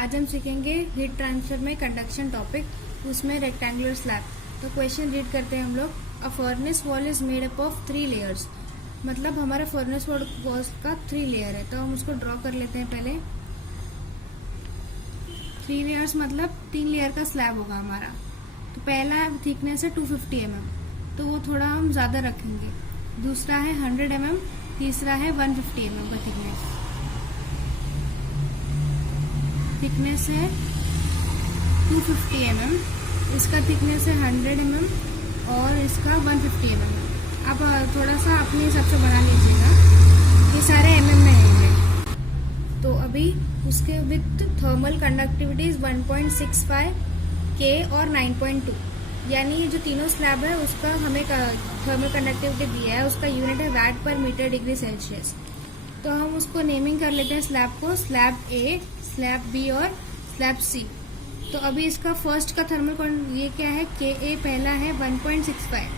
आज हम सीखेंगे हीट ट्रांसफर में कंडक्शन टॉपिक, उसमें रेक्टेंगुलर स्लैब। तो क्वेश्चन रीड करते हैं हम लोग। A furnace wall is made up of 3 layers. मतलब हमारा फर्नेस वॉल का 3 लेयर है, तो हम उसको ड्रॉ कर लेते हैं पहले। 3 लेयर्स मतलब 3 लेयर का स्लैब होगा हमारा। तो पहला थिकनेस है 250 mm, तो वो थोड़ा हम ज़्यादा रखेंगे। दूसरा है 100 mm, तीसरा है 150 mm का थिकनेस है 250 mm, इसका थिकनेस है 100 mm और इसका 150 mm। आप थोड़ा सा अपने हिसाब से बना लीजिएगा, ये सारे mm में रहेंगे। तो अभी उसके with thermal conductivity is 1.65 K और 9.2, यानी ये जो तीनों स्लैब है उसका हमें थर्मल कंडक्टिविटी दिया है, उसका यूनिट है वाट पर मीटर डिग्री सेल्सियस। तो हम उसको नेमिंग कर लेते हैं स्लैब को, स्लैब ए, स्लैब बी और स्लैब सी। तो अभी इसका फर्स्ट का थर्मल ये क्या है, के ए पहला है 1.65,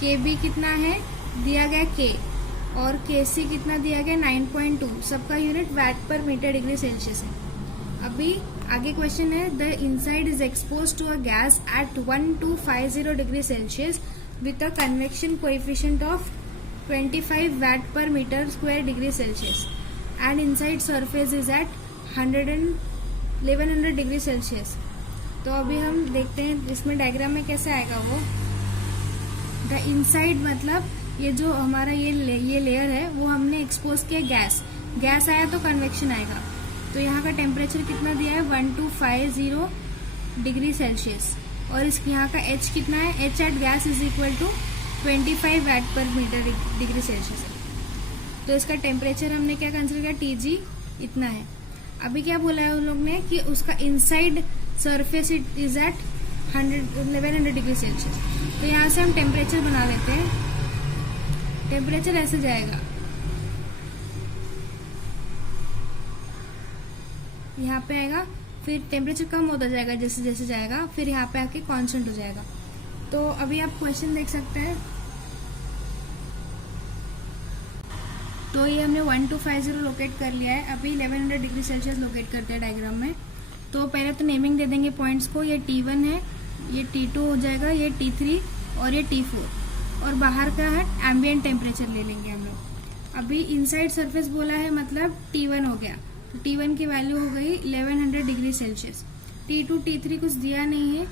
के बी कितना है दिया गया K, और के सी कितना दिया गया 9.2, सबका unit watt per metre degree Celsius है। अभी आगे क्वेश्चन है, the inside is expose to a gas at 1250 degree Celsius with a convection coefficient of 25 watt per metre square degree Celsius and inside surface is at 1100 degree Celsius. तो अभी हम देखते हैं इसमें डायग्राम में कैसे आएगा वो। द इनसाइड मतलब ये जो हमारा ये लेयर है वो हमने एक्सपोज किया गैस आया तो कन्वेक्शन आएगा। तो यहाँ का टेम्परेचर कितना दिया है 1250 डिग्री सेल्सियस, और इस यहाँ का H कितना है, H at gas is equal to 25 watt per metre degree Celsius है। तो इसका टेम्परेचर हमने क्या कंसिडर किया, TG इतना है। अभी क्या बोला है उन लोग ने कि उसका inside surface is at 1100 degree Celsius. तो यहाँ से हम टेम्परेचर बना लेते हैं। टेम्परेचर ऐसे जाएगा, यहाँ पे आएगा, फिर टेम्परेचर कम होता जाएगा जैसे जैसे जाएगा, फिर यहाँ पे आके कांस्टेंट हो जाएगा। तो अभी आप क्वेश्चन देख सकते हैं। तो ये हमने 1250 लोकेट कर लिया है। अभी 1100 डिग्री सेल्सियस लोकेट करते हैं डायग्राम में। तो पहले तो नेमिंग दे देंगे पॉइंट्स को, ये T1 है, ये T2 हो जाएगा, ये T3 और ये T4, और बाहर का है एम्बिएंट टेम्परेचर ले लेंगे हम लोग। अभी इनसाइड सरफेस बोला है मतलब T1 हो गया, तो T1 की वैल्यू हो गई 1100 डिग्री सेल्सियस। T2 T3 कुछ दिया नहीं है,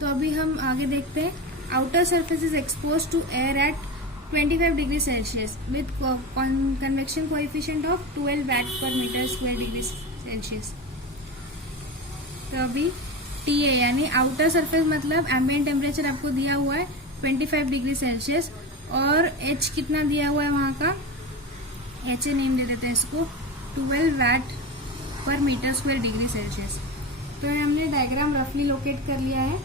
तो अभी हम आगे देखते हैं। Outer surface is expose to air at 25 degree Celsius with convection coefficient of 12 watt per metre square degree Celsius. तो अभी TA यानी आउटर सरफेस मतलब एम्बिएंट टेम्परेचर आपको दिया हुआ है 25 डिग्री सेल्सियस, और H कितना दिया हुआ है वहाँ का, H नेम दे देते हैं इसको, 12 watt per metre square degree Celsius. तो हमने डायग्राम रफली लोकेट कर लिया है।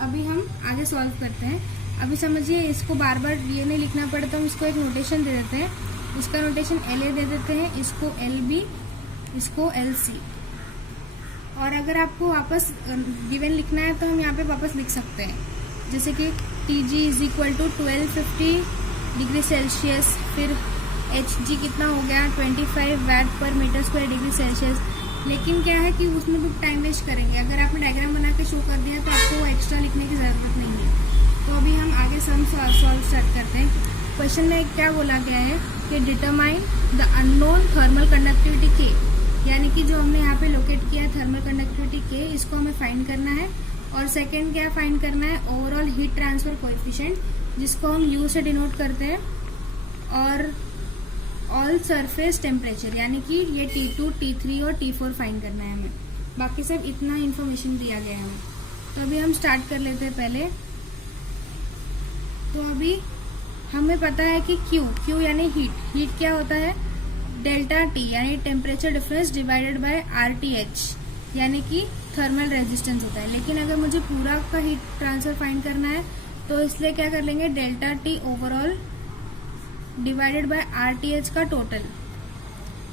अभी हम आगे सॉल्व करते हैं। अभी समझिए, इसको बार बार ये नहीं लिखना पड़ता, तो हम इसको एक नोटेशन दे देते हैं। इसका नोटेशन LA दे देते हैं, इसको LB, इसको LC। और अगर आपको वापस गिवन लिखना है तो हम यहाँ पे वापस लिख सकते हैं, जैसे कि TG is equal to 1250 degree Celsius, फिर HG कितना हो गया 25 watt per metre square degree Celsius. लेकिन क्या है कि उसमें भी टाइम वेस्ट करेंगे। अगर आपने डायग्राम बना के शो कर दिया तो आपको एक्स्ट्रा लिखने की ज़रूरत नहीं है। तो अभी हम आगे सम सॉल्व स्टार्ट करते हैं। क्वेश्चन में क्या बोला गया है कि determine the unknown thermal conductivity K, यानी कि जो हमने यहाँ पे लोकेट किया है थर्मल कंडक्टिविटी K, इसको हमें फाइंड करना है। और सेकेंड क्या फाइंड करना है, ओवरऑल हीट ट्रांसफर कोएफिशिएंट, जिसको हम U से डिनोट करते हैं, और ऑल सरफेस टेम्परेचर, यानी कि ये T2 T3 और T4 फाइंड करना है हमें। बाकी सब इतना इन्फॉर्मेशन दिया गया है हमें। तो अभी हम स्टार्ट कर लेते हैं पहले। तो अभी हमें पता है कि Q यानी हीट क्या होता है, डेल्टा T यानी temperature difference divided by RTH यानी कि थर्मल रेजिस्टेंस होता है। लेकिन अगर मुझे पूरा का हीट ट्रांसफर फाइंड करना है तो इसलिए क्या कर लेंगे, delta T overall divided by RTH का टोटल।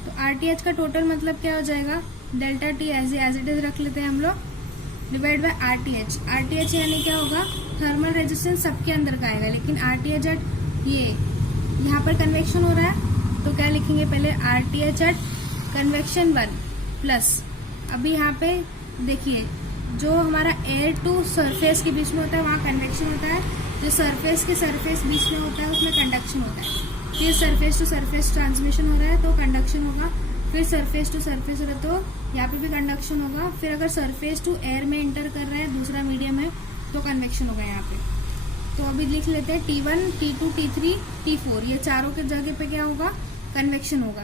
तो RTH का टोटल मतलब क्या हो जाएगा, delta T as it is रख लेते हैं हम लोग, डिवाइड बाय RTH यानी क्या होगा, थर्मल रेजिस्टेंस सबके अंदर का आएगा, लेकिन RTH एट ये यहाँ पर कन्वेक्शन हो रहा है, तो क्या लिखेंगे पहले, RTH एट कन्वेक्शन 1 प्लस अभी यहाँ पे देखिए, जो हमारा एयर टू सरफेस के बीच में होता है वहाँ कन्वेक्शन होता है, जो सरफेस के सरफेस बीच में होता है उसमें कंडक्शन होता है। फिर सरफेस टू सरफेस ट्रांसमिशन हो रहा है तो कंडक्शन होगा, फिर सरफेस टू सरफेस हो रहा है तो यहाँ पे भी कंडक्शन होगा, फिर अगर सरफेस टू एयर में एंटर कर रहा है दूसरा मीडियम है तो कन्वेक्शन होगा यहाँ पे। तो अभी लिख लेते हैं T1, T2, T3, T4, ये चारों के जगह पे क्या होगा, कन्वेक्शन होगा,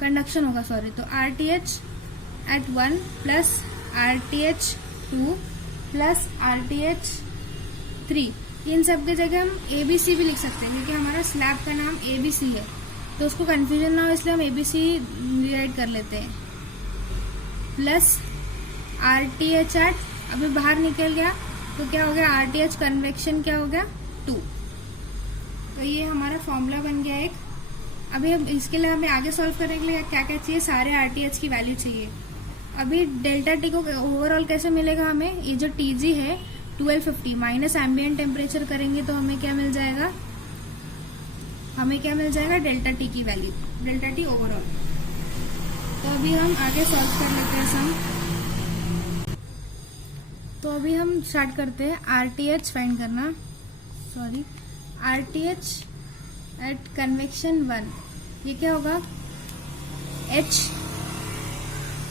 कंडक्शन होगा सॉरी। तो RTH at 1 plus RTH 2 plus RTH 3, इन सब के जगह हम ABC भी लिख सकते हैं क्योंकि हमारा स्लैब का नाम ABC है, तो उसको कंफ्यूजन ना हो इसलिए हम ABC डिवाइड कर लेते हैं। प्लस RTH at, अभी बाहर निकल गया तो क्या हो गया, RTH कन्वेक्शन क्या हो गया 2। तो ये हमारा फॉर्मूला बन गया एक। अभी हम इसके लिए हमें आगे सॉल्व करने के लिए क्या क्या चाहिए, सारे RTH की वैल्यू चाहिए। अभी डेल्टा टी को ओवरऑल कैसे मिलेगा हमें, ये जो TG है 1250 माइनस एम्बिएंट टेम्परेचर करेंगे तो हमें क्या मिल जाएगा, हमें क्या मिल जाएगा, डेल्टा टी की वैल्यू, डेल्टा टी ओवरऑल। तो अभी हम आगे सॉल्व कर लेते हैं सम। तो अभी हम स्टार्ट करते हैं RTH फाइंड करना, सॉरी RTH एट कन्वेक्शन 1, ये क्या होगा,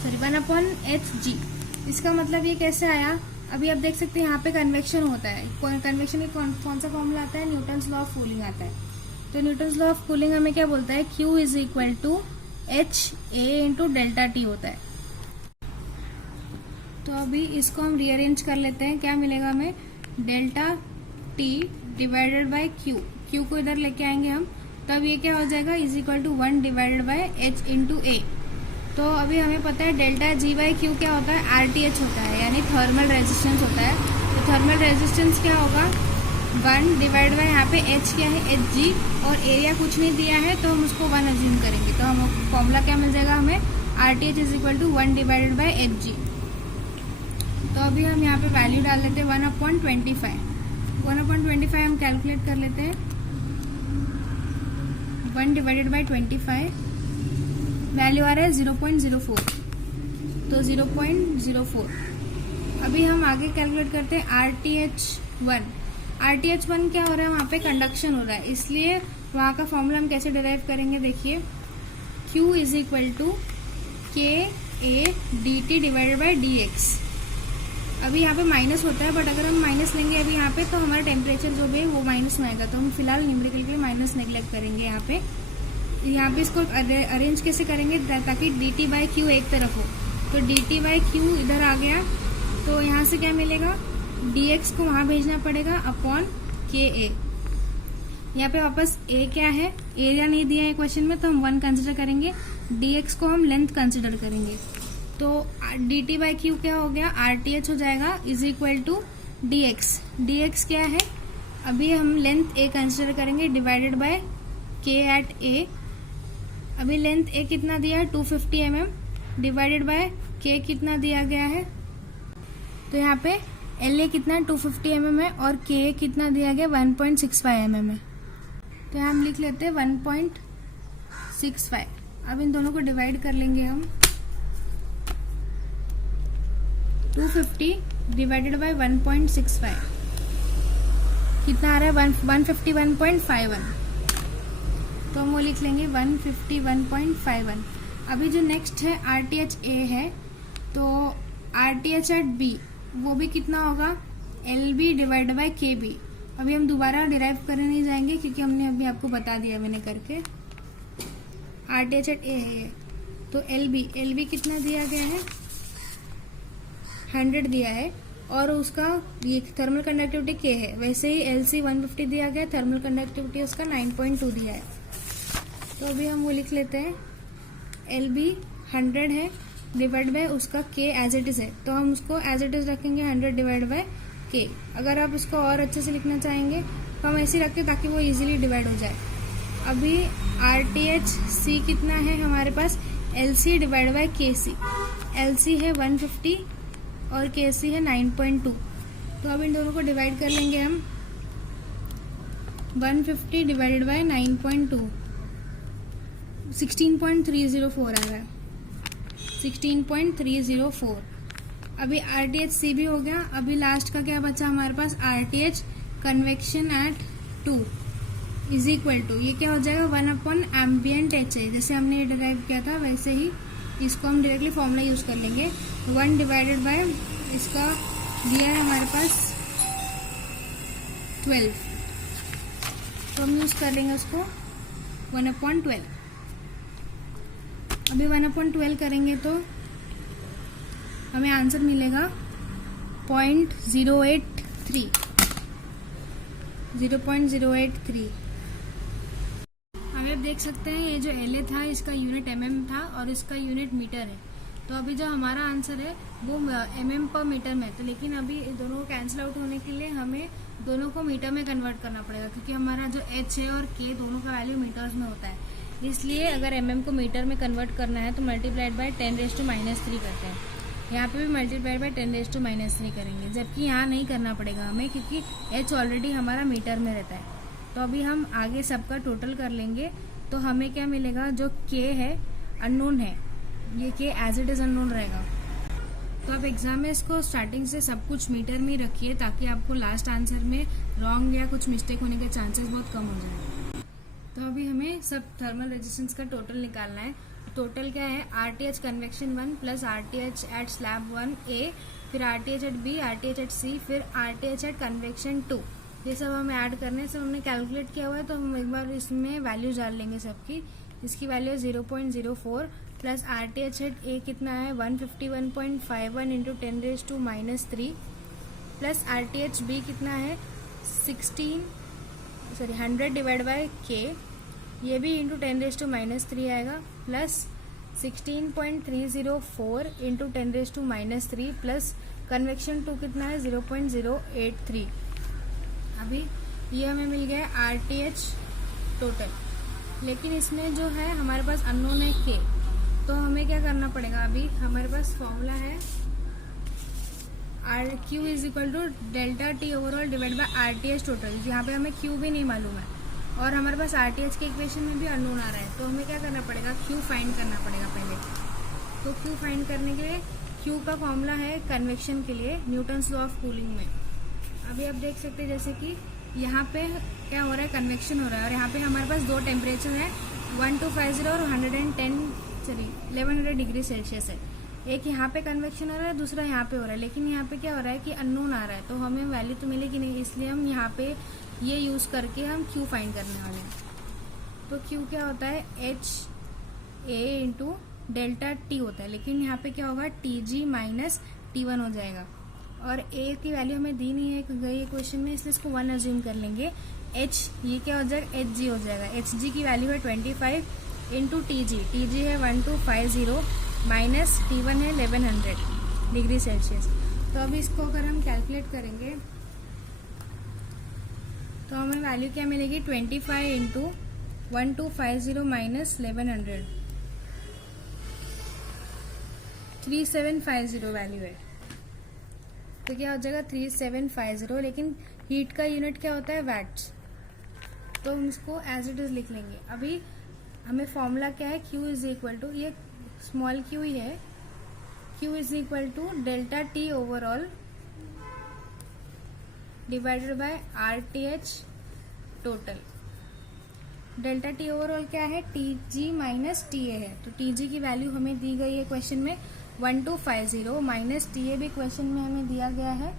1/hg। इसका मतलब ये कैसे आया, अभी आप देख सकते हैं यहाँ पे कन्वेक्शन होता है, कन्वेक्शन का कौन सा फॉर्मूला आता है, न्यूटन्स लॉ ऑफ कूलिंग आता है। तो न्यूटन्स लॉ ऑफ कूलिंग हमें क्या बोलता है, Q is equal to HA into delta T होता है। तो अभी इसको हम रीअरेंज कर लेते हैं, क्या मिलेगा हमें, delta T divided by Q को इधर लेके आएंगे हम, तब ये क्या हो जाएगा, is equal to 1 divided by H into A। तो अभी हमें पता है डेल्टा G बाई Q क्या होता है, RTH होता है, यानी थर्मल रेजिस्टेंस होता है। तो थर्मल रेजिस्टेंस क्या होगा, 1 डिवाइड बाय यहाँ पे H क्या है, Hg, और एरिया कुछ नहीं दिया है तो हम उसको 1 अज्यूम करेंगे, तो हम फॉर्मूला क्या मिल जाएगा हमें, RTH is equal to 1 divided by Hg। तो अभी हम यहाँ पे वैल्यू डाल लेते हैं 1/25, 1/25 हम कैलकुलेट कर लेते हैं, 1 डिवाइडेड बाय 25, वैल्यू आ रहा है 0.04, तो 0.04। अभी हम आगे कैलकुलेट करते हैं RTH1। RTH1 क्या हो रहा है, वहाँ पे कंडक्शन हो रहा है, इसलिए वहाँ का फॉर्मूला हम कैसे डिराइव करेंगे, देखिए Q is equal to KA dt divided by dx। अभी यहाँ पे माइनस होता है, बट अगर हम माइनस लेंगे अभी यहाँ पे तो हमारा टेम्परेचर जो भी है वो माइनस में आएगा, तो हम फिलहाल न्यूमेरिकल के लिए माइनस नेग्लेक्ट करेंगे। यहाँ पे इसको अरेंज कैसे करेंगे ताकि dt बाई Q एक तरफ हो, तो dt बाई Q इधर आ गया, तो यहाँ से क्या मिलेगा, dx को वहाँ भेजना पड़ेगा अपॉन KA। यहाँ पे वापस A क्या है, एरिया नहीं दिया है क्वेश्चन में तो हम 1 कंसिडर करेंगे, dx को हम लेंथ कंसिडर करेंगे, तो dt बाई Q क्या हो गया, RTH हो जाएगा इज इक्वल टू dx क्या है, अभी हम लेंथ A कंसिडर करेंगे divided by K at A। अभी लेंथ A कितना दिया है 250 mm डिवाइडेड बाय K कितना दिया गया है, तो यहाँ पे LA कितना 250 mm है और K कितना दिया गया 1.65 mm है, तो यहाँ हम लिख लेते हैं 1.65। अब इन दोनों को डिवाइड कर लेंगे हम, 250 डिवाइडेड बाय 1.65 कितना आ रहा है 151.51, तो हम वो लिख लेंगे 151.51। अभी जो नेक्स्ट है RTH A है, तो RTH एट B वो भी कितना होगा, LB डिवाइड बाय KB। अभी हम दोबारा डिराइव करने नहीं जाएंगे क्योंकि हमने अभी आपको बता दिया मैंने करके। RTH एट A है, तो LB कितना दिया गया है 100 दिया है, और उसका ये थर्मल कंडक्टिविटी K है, वैसे ही LC 150 दिया गया, थर्मल कंडक्टिविटी उसका 9.2 दिया है। तो अभी हम वो लिख लेते हैं, LB 100 है डिवाइड बाय उसका K एज इट इज है, तो हम उसको एज इट इज रखेंगे 100 डिवाइड बाय K। अगर आप उसको और अच्छे से लिखना चाहेंगे तो हम ऐसे ही रखें ताकि वो इजीली डिवाइड हो जाए। अभी RTH C कितना है हमारे पास, LC divide by KC, LC है 150 और KC है 9.2, तो अब इन दोनों को डिवाइड कर लेंगे हम, 150 डिवाइडेड बाय 9.2 16.304 आ रहा है। 16.304। अभी RTH भी हो गया। अभी लास्ट का क्या बचा हमारे पास, RTH convection at 2 is equal to, ये क्या हो जाएगा 1 एम्बियंट HA। जैसे हमने डिराइव किया था वैसे ही इसको हम डायरेक्टली फॉर्मूला यूज कर लेंगे। 1 डिवाइडेड बाय इसका दिया है हमारे पास 12, तो हम यूज कर लेंगे उसको 1/12। अभी 1/12 करेंगे तो हमें आंसर मिलेगा 0.083। अभी आप देख सकते हैं ये जो LA था इसका यूनिट mm था और इसका यूनिट मीटर है। तो अभी जो हमारा आंसर है वो mm पर मीटर में है। तो लेकिन अभी दोनों को कैंसिल आउट होने के लिए हमें दोनों को मीटर में कन्वर्ट करना पड़ेगा, क्योंकि हमारा जो H है और K दोनों का वैल्यू मीटर्स में होता है। इसलिए अगर mm को मीटर में कन्वर्ट करना है तो मल्टीप्लाइड बाय 10⁻³ करते हैं। यहाँ पे भी मल्टीप्लाइड बाय 10⁻³ करेंगे, जबकि यहाँ नहीं करना पड़ेगा हमें, क्योंकि H ऑलरेडी हमारा मीटर में रहता है। तो अभी हम आगे सबका टोटल कर लेंगे। तो हमें क्या मिलेगा, जो K है अननोन है, ये K as it is unknown रहेगा। तो आप एग्जाम में इसको स्टार्टिंग से सब कुछ मीटर में ही रखिए, ताकि आपको लास्ट आंसर में रॉन्ग या कुछ मिस्टेक होने के चांसेस बहुत कम हो जाए। तो अभी हमें सब थर्मल रेजिस्टेंस का टोटल निकालना है। टोटल क्या है, RTH convection 1 plus RTH at slab 1A, फिर RTH at B, RTH at C, फिर RTH एट कन्वेक्शन 2। ये सब हमें ऐड करने से हमने कैलकुलेट किया हुआ है, तो हम एक बार इसमें वैल्यू डाल लेंगे सबकी। इसकी वैल्यू है 0.04 प्लस RTH एट A कितना है 151.51 इंटू 10⁻³ प्लस RTH B कितना है 100 डिवाइड बाय K, ये भी इंटू 10⁻³ आएगा, प्लस 16.304 इंटू 10⁻³ प्लस कन्वेक्शन 2 कितना है 0.083। अभी ये हमें मिल गया RTH टोटल, लेकिन इसमें जो है हमारे पास अननोन है K। तो हमें क्या करना पड़ेगा, अभी हमारे पास फॉर्मूला है Q is equal to delta T overall divide by RTH total. यहाँ पे हमें Q भी नहीं मालूम है और हमारे पास RTH के इक्वेशन में भी अननोन आ रहा है। तो हमें क्या करना पड़ेगा, Q फाइंड करना पड़ेगा पहले। तो Q फाइंड करने के लिए Q का फॉर्मूला है कन्वेक्शन के लिए न्यूटन्स लॉ ऑफ कूलिंग में। अभी आप देख सकते हैं जैसे कि यहाँ पे क्या हो रहा है, कन्वेक्शन हो रहा है, और यहाँ पे हमारे पास दो टेम्परेचर है 1250 और 1100 डिग्री सेल्सियस है। एक यहाँ पे कन्वेक्शन हो रहा है, दूसरा यहाँ पे हो रहा है, लेकिन यहाँ पे क्या हो रहा है कि अननोन आ रहा है, तो हमें वैल्यू तो मिलेगी नहीं, इसलिए हम यहाँ पे ये यूज़ करके हम Q फाइंड करने वाले हैं। तो Q क्या होता है HA इंटू डेल्टा T होता है, लेकिन यहाँ पे क्या होगा TG माइनस T1 हो जाएगा, और A की वैल्यू हमें दी नहीं है गई क्वेश्चन में, इसलिए इसको 1 अज्यूम कर लेंगे। H ये क्या हो जाएगा HG हो जाएगा। HG की वैल्यू है 25 इंटू TG है 1250 माइनस T1 है 1100 डिग्री सेल्सियस। तो अभी इसको अगर हम कैलकुलेट करेंगे तो हमें वैल्यू क्या मिलेगी 25 इंटू 1250 माइनस 1100 3750 वैल्यू है। तो क्या हो जाएगा 3750, लेकिन हीट का यूनिट क्या होता है वैट्स, तो हम इसको एज इट इज लिख लेंगे। अभी हमें फॉर्मूला क्या है Q इज इक्वल टू, ये स्मॉल q ही है, Q is equal to delta T overall divided by RTH total. Delta T overall क्या है TG माइनस TA है, तो TG की वैल्यू हमें दी गई है क्वेश्चन में 1250 माइनस TA भी क्वेश्चन में हमें दिया गया है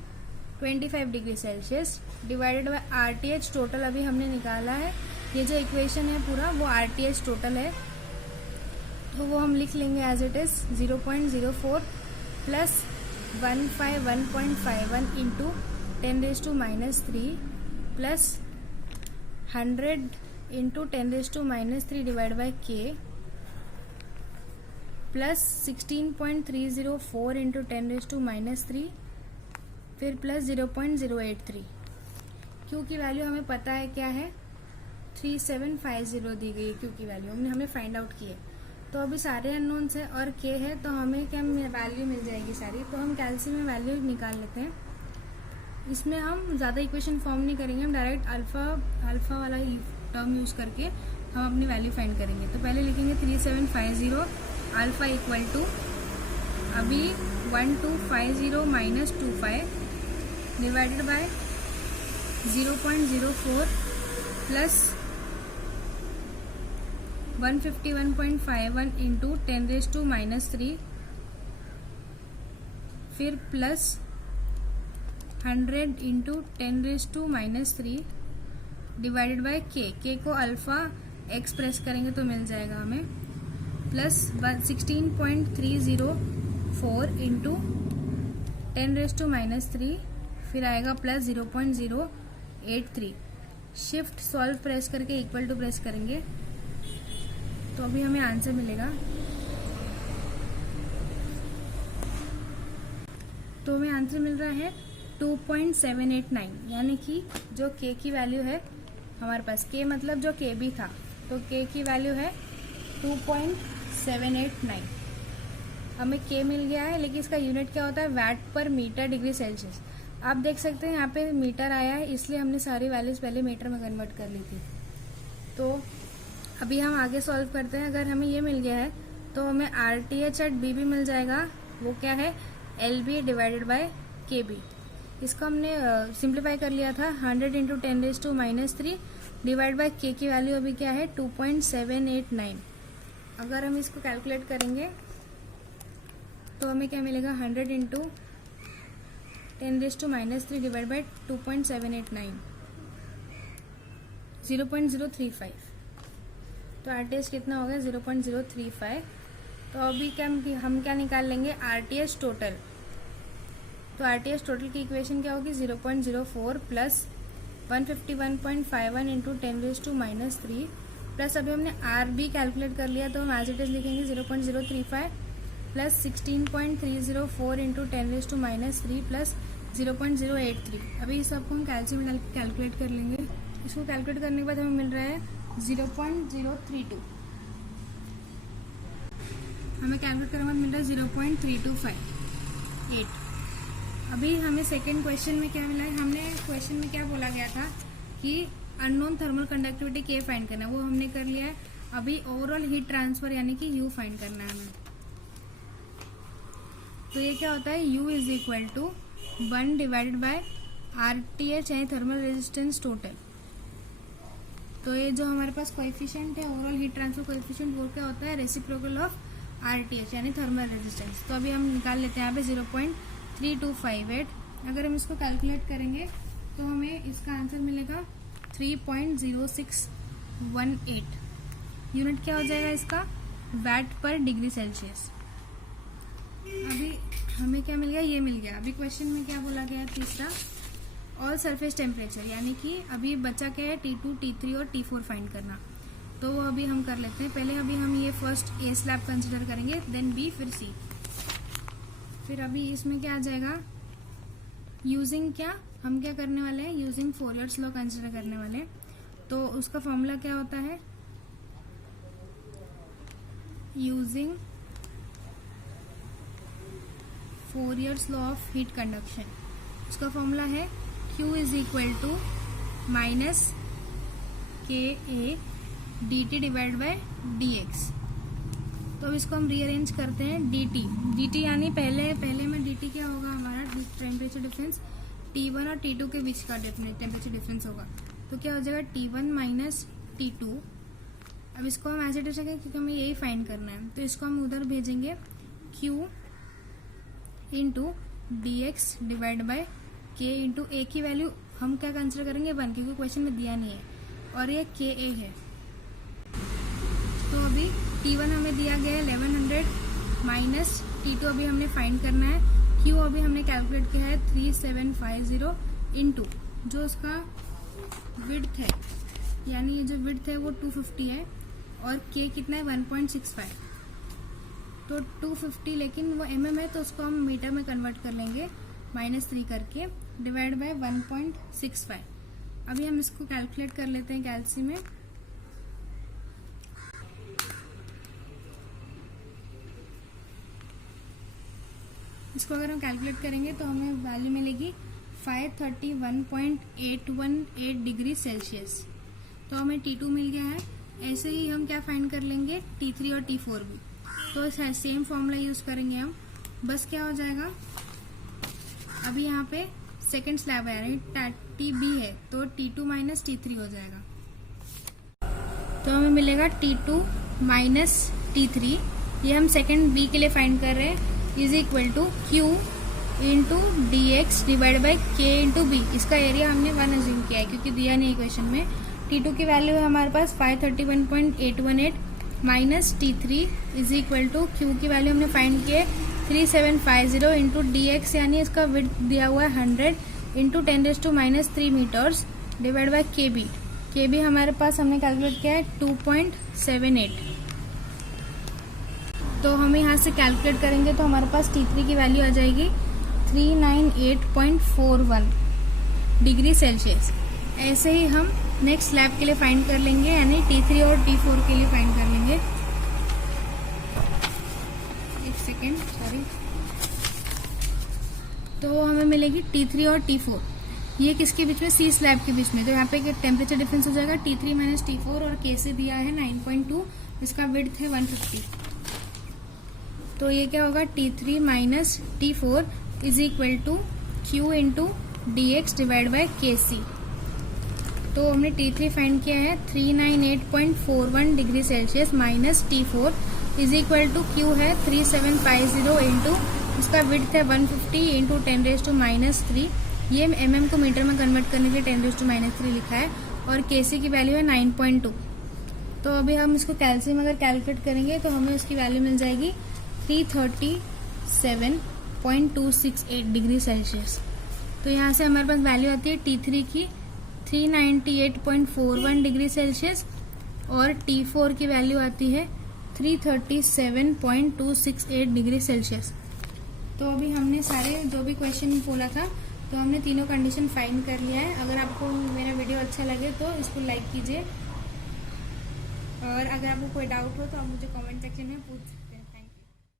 25 degree Celsius divided by RTH total अभी हमने निकाला है। ये जो इक्वेशन है पूरा वो RTH टोटल है, तो वो हम लिख लेंगे as it is 0.04 plus 151.51 into 10⁻³ plus 100 into 10⁻³ divide by K plus 16.304 into 10⁻³ फिर प्लस 0.083। Q की वैल्यू हमें पता है क्या है 3750 दी गई है। Q की वैल्यू हमें फाइंड आउट की है। तो अभी सारे अननोन्स है और K है, तो हमें क्या वैल्यू मिल जाएगी सारी। तो हम कैल्शियम में वैल्यू निकाल लेते हैं। इसमें हम ज़्यादा इक्वेशन फॉर्म नहीं करेंगे, हम डायरेक्ट अल्फा वाला टर्म यूज़ करके हम अपनी वैल्यू फाइंड करेंगे। तो पहले लिखेंगे 3750 अल्फा इक्वल टू अभी 1250 minus 25 divided by 0.04 plus 151.51 into 10⁻³ फिर प्लस 100 इंटू 10⁻³ डिवाइडेड बाय के को अल्फा एक्सप्रेस करेंगे तो मिल जाएगा हमें प्लस 16.304 इंटू 10⁻³ फिर आएगा प्लस 0.083। शिफ्ट सॉल्व प्रेस करके इक्वल टू प्रेस करेंगे तो अभी हमें आंसर मिलेगा। तो हमें आंसर मिल रहा है 2.789, यानी कि जो के की वैल्यू है हमारे पास, के मतलब जो के भी था, तो के की वैल्यू है 2.789। हमें के मिल गया है, लेकिन इसका यूनिट क्या होता है, वैट पर मीटर डिग्री सेल्सियस। आप देख सकते हैं यहाँ पे मीटर आया है, इसलिए हमने सारी वैल्यूज पहले मीटर में कन्वर्ट कर ली थी। तो अभी हम आगे सॉल्व करते हैं। अगर हमें ये मिल गया है तो हमें RTH एट बी भी मिल जाएगा। वो क्या है, LB डिवाइडेड बाय KB। इसको हमने सिंप्लीफाई कर लिया था, 100 इंटू 10⁻³ डिवाइड बाय के की वैल्यू अभी क्या है 2.789। अगर हम इसको कैलकुलेट करेंगे तो हमें क्या मिलेगा, 100 इंटू 10⁻³ डिवाइड बाय 2.789 0.035। तो RTH कितना हो गया 0.035। तो अभी क्या हम क्या निकाल लेंगे, RTH टोटल। तो RTH टोटल की इक्वेशन क्या होगी, 0.04 प्लस 151.51 इंटू 10⁻³ प्लस अभी हमने RB कैलकुलेट कर लिया तो हम एज इट इज लिखेंगे 0.035 प्लस 16.304 इंटू 10⁻³ प्लस 0.083। अभी इस सबको हम कैल्शियम कैलकुलेट कर लेंगे। इसको कैलकुलेट करने के बाद हमें मिल रहा है 0.032। हमें कैलकुलेट करने के बाद मिल रहा है 0.3258। अभी हमें सेकेंड क्वेश्चन में क्या मिला है, हमने क्वेश्चन में क्या बोला गया था कि अननोन थर्मल कंडक्टिविटी के फाइंड करना है, वो हमने कर लिया है। अभी ओवरऑल हीट ट्रांसफर यानी कि यू फाइंड करना है हमें। तो ये क्या होता है, U is equal to 1 divided by RTH यानी थर्मल रेजिस्टेंस टोटल। तो ये जो हमारे पास कोएफिशिएंट है ओवरऑल हीट ट्रांसफर कोएफिशिएंट, वो क्या होता है, रेसिप्रोकल ऑफ RTH यानी थर्मल रेजिस्टेंस। तो अभी हम निकाल लेते हैं यहाँ पे 0.3258। अगर हम इसको कैलकुलेट करेंगे तो हमें इसका आंसर मिलेगा 3.0618। यूनिट क्या हो जाएगा इसका, वैट पर डिग्री सेल्सियस। अभी हमें क्या मिल गया, ये मिल गया। अभी क्वेश्चन में क्या बोला गया है, तीसरा ऑल सरफेस टेम्परेचर, यानी कि अभी बचा क्या है T2, T3 और T4 फाइंड करना। तो वो अभी हम कर लेते हैं। पहले अभी हम ये फर्स्ट A स्लैब कंसिडर करेंगे, देन B, फिर C। फिर अभी इसमें क्या आ जाएगा, यूजिंग क्या हम क्या करने वाले हैं, यूजिंग फोरियर्स लॉ कंसिडर करने वाले हैं। तो उसका फॉर्मूला क्या होता है, using Fourier's law of heat conduction. उसका फॉर्मूला है Q is equal to minus KA dt divide by dx। तो अब इसको हम रीअरेंज करते हैं, dt यानी पहले में dt क्या होगा हमारा टेम्परेचर डिफरेंस, T1 और T2 के बीच का टेम्परेचर डिफरेंस होगा। तो क्या हो जाएगा T1 माइनस T2। अब इसको हम ऐसे रखेंगे क्योंकि हमें यही फाइंड करना है, तो इसको हम उधर भेजेंगे Q into dx divide by k into a की वैल्यू हम क्या कंसिडर करेंगे 1, क्योंकि क्वेश्चन में दिया नहीं है, और ये ka है। तो अभी T1 हमें दिया गया है 1100 माइनस T2 अभी हमने फाइंड करना है। Q अभी हमने कैलकुलेट किया है 3750 इंटू जो उसका विड्थ है, यानी ये जो विड्थ है वो 250 है, और k कितना है 1.65। तो 250 लेकिन वो mm है, तो उसको हम मीटर में कन्वर्ट कर लेंगे -3 करके, डिवाइड बाय 1.65। अभी हम इसको कैलकुलेट कर लेते हैं कैल्सी में। इसको अगर हम कैलकुलेट करेंगे तो हमें वैल्यू मिलेगी 531.818 डिग्री सेल्सियस। तो हमें T2 मिल गया है। ऐसे ही हम क्या फाइंड कर लेंगे T3 और T4 भी। तो तो सेम फॉर्मूला यूज करेंगे हम। बस क्या हो जाएगा, अभी यहाँ पे सेकेंड स्लैब है TB है तो T2 माइनस T3 हो जाएगा। तो हमें मिलेगा T2 माइनस T3, ये हम सेकेंड B के लिए फाइंड कर रहे हैं, is equal to Q into DX divide by K into B। इसका एरिया हमने 1 अज्यूम किया है क्योंकि दिया नहीं इक्वेशन में। T2 की वैल्यू है हमारे पास 531.818 minus T3 is equal to Q की वैल्यू हमने फाइंड की है 3750 इंटू DX, यानी इसका विड्थ दिया हुआ है 100 into 10⁻³ metres divide by KB हमारे पास हमने कैलकुलेट किया है 2.78। तो हम यहाँ से कैलकुलेट करेंगे तो हमारे पास T3 की वैल्यू आ जाएगी 398.41 डिग्री सेल्सियस। ऐसे ही हम नेक्स्ट स्लैब के लिए फाइंड कर लेंगे, यानी T3 और T4 के लिए फाइंड कर लेंगे। एक सेकेंड, सॉरी। तो हमें मिलेगी T3 और T4, ये किसके बीच में, C स्लैब के बीच में। तो यहाँ पे टेम्परेचर डिफरेंस हो जाएगा T3 माइनस T4 और K से दिया है 9.2, इसका विड्थ है 150। तो ये क्या होगा, T3 minus T4 is equal to Q into DX divide by KC। तो हमने T3 फाइंड किया है 398.41 degree Celsius minus T4 is equal to Q है 3750 इंटू इसका विड्थ है 150 इंटू 10⁻³ ये mm को मीटर में कन्वर्ट करने के लिए 10⁻³ लिखा है, और KC की वैल्यू है 9.2। तो अभी हम इसको कैल्शियम अगर कैलकुलेट करेंगे तो हमें उसकी वैल्यू मिल जाएगी 337.268 डिग्री सेल्सियस। तो यहाँ से हमारे पास वैल्यू आती है T3 की 398.41 डिग्री सेल्सियस और T4 की वैल्यू आती है 337.268 डिग्री सेल्सियस। तो अभी हमने सारे जो भी क्वेश्चन बोला था तो हमने तीनों कंडीशन फाइंड कर लिया है। अगर आपको मेरा वीडियो अच्छा लगे तो इसको लाइक कीजिए, और अगर आपको कोई डाउट हो तो आप मुझे कमेंट सेक्शन में पूछ